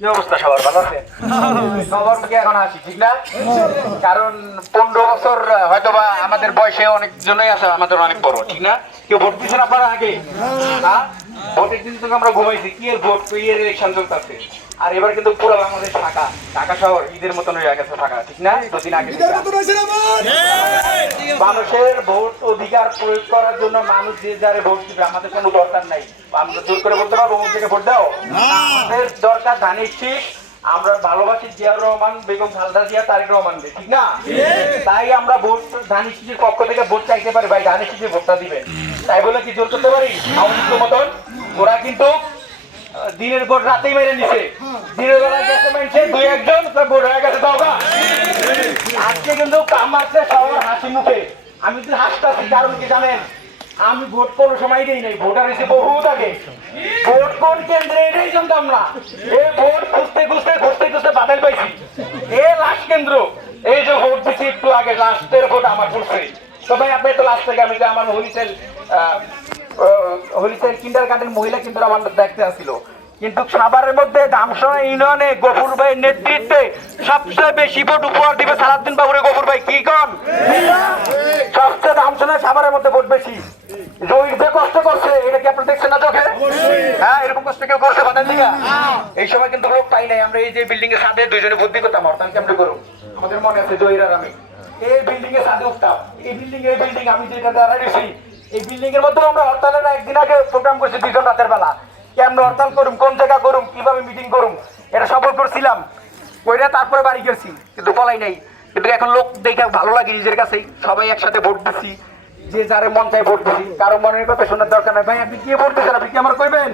কি অবস্থা সবার ভালো আছে? সবার মুখে এখন আসি ঠিক না? কারণ 15 বছর হয়তোবা আমাদের বয়সে অনেক জনই আছে আমাদের অনেক বড় ঠিক না? কেউ ভোট দিচ্ছেন আপনারা আগে? হ্যাঁ, ভোটের দিন থেকে আমরা ঘুমাইছি কি এর ভোট কি এর ইলেকশন চলতেছে। আর এবার কিন্তু পুরো বাংলাদেশ ফাঁকা, ঢাকা শহর ঈদের মতন হয়ে গেছে ফাঁকা ঠিক না? দুদিন আগে মানুষের ভোট অধিকার প্রয়োগ করার জন্য মানুষ যে যারে ভোট দিবে আমাদের কোনো দরকার নাই। আমরা জোর করে বলতে পারবো অমুক থেকে ভোট দাও, আমাদের দরকার ধানের শীষ। আমরা ভালোবাসি জিয়াউর রহমান, বেগম খালেদা জিয়া, তারেক রহমানকে ঠিক না? তাই আমরা ভোট ধানের শীষের পক্ষ থেকে ভোট চাইতে পারি, ভাই ধানের শীষে ভোটটা দিবেন। তাই বলে কি জোর করতে পারি? আওয়ামী মতন ওরা কিন্তু দিনের ভোট রাতেই মেরে নিছে, দিনের বেলা গেছে মানছে দুই একজন ভোট হয়ে গেছে দাওগা। আজকে কিন্তু কামাচ্ছে সবার হাসি মুখে। আমি তো হাসতেছি কারণ কি জানেন? আমি ভোট কোনো সময় দিই নাই, ভোটার এসে বহুত আগে। ভোট কোন কেন্দ্রে এটাই জানতাম না। এই ভোট খুঁজতে খুঁজতে খুঁজতে খুঁজতে বাতিল পাইছি। এ লাস্ট কেন্দ্র, এই যে ভোট দিচ্ছি একটু আগে লাস্টের ভোট আমার পড়ছে। তো ভাই আপনি তো লাস্ট থেকে আমি যে আমার হোলিসেল কিন্ডার গার্ডেন মহিলা কিন্তু আমার দেখতে আসছিল। কিন্তু সাভারের মধ্যে দামসনা ইউনিয়নে গফুর ভাইয়ের নেতৃত্বে সবচেয়ে বেশি ভোট উপহার দিবে সালাউদ্দিন বাবুরে গফুর ভাই কি কন? সবচেয়ে দামসনা সাভারের মধ্যে ভোট বেশি। যে কষ্ট করছে এটা কি আপনি দেখছেন না চোখে? হ্যাঁ, এরকম কষ্ট কেউ করছে বাদের দিকে? এই সময় কিন্তু লোক পাই নাই। আমরা এই যে বিল্ডিং এর সাথে দুইজনে বুদ্ধি করতাম হরতাল কেমন করুন আমাদের মনে আছে জহিরার আমি এই বিল্ডিং এর সাথে উঠতাম। এই বিল্ডিং আমি যেটা দাঁড়াইছি এই বিল্ডিং এর মধ্যে আমরা হরতালের একদিন আগে প্রোগ্রাম করছি 2 জন রাতের বেলা। কেমন হরতাল করুম, কোন জায়গা করুম, কিভাবে মিটিং করুম এটা সফল করছিলাম। ওইটা তারপরে বাড়ি গেছি কিন্তু বলাই নাই। কিন্তু এখন লোক দেখে ভালো লাগে নিজের কাছেই, সবাই একসাথে ভোট দিচ্ছি। যে যারে মন চাই ভোট দিচ্ছি, কারো মনের কথা শোনার দরকার নাই। ভাই আপনি কি ভোট দিচ্ছেন? আপনি কি আমার কইবেন?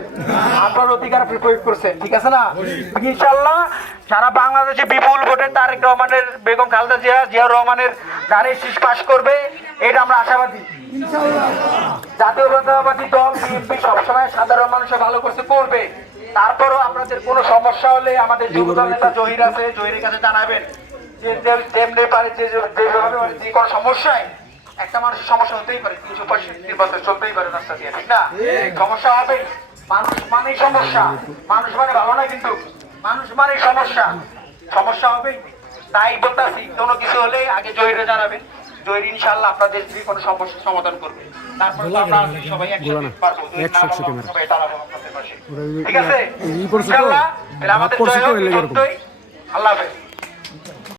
আপনার অধিকার আপনি প্রয়োগ করছেন ঠিক আছে না? ইনশাল্লাহ সারা বাংলাদেশে বিপুল ভোটে তারেক রহমানের, বেগম খালেদা জিয়া, জিয়াউর রহমানের ধানের শীষ পাস করবে, এটা আমরা আশাবাদী। জাতীয়তাবাদী দল বিএনপি সবসময় সাধারণ মানুষের ভালো করতে করবে। তারপরও আপনাদের কোনো সমস্যা হলে আমাদের যুবদল নেতা জহির আছে, জহিরের কাছে জানাবেন। যে যেমনি পারে যেভাবে যে কোনো সমস্যায় একটা মানুষের সমস্যা হতেই পারে, 365 বছর চলতেই পারে রাস্তা দিয়ে ঠিক না? সমস্যা হবে, মানুষ মানেই সমস্যা। মানুষ মানে ভালো না, কিন্তু মানুষ মানেই সমস্যা, সমস্যা হবেই। তাই বলতেছি কোনো কিছু হলে আগে জহিরে জানাবেন। জহির ইনশাল্লাহ আপনাদের যে কোনো সমস্যার সমাধান করবে। তারপর আমরা সবাই একসাথে পারবো, সবাই দাঁড়াবো আপনাদের পাশে ঠিক আছে ইনশাল্লাহ। আমাদের জয় হোক, আল্লাহ হাফেজ।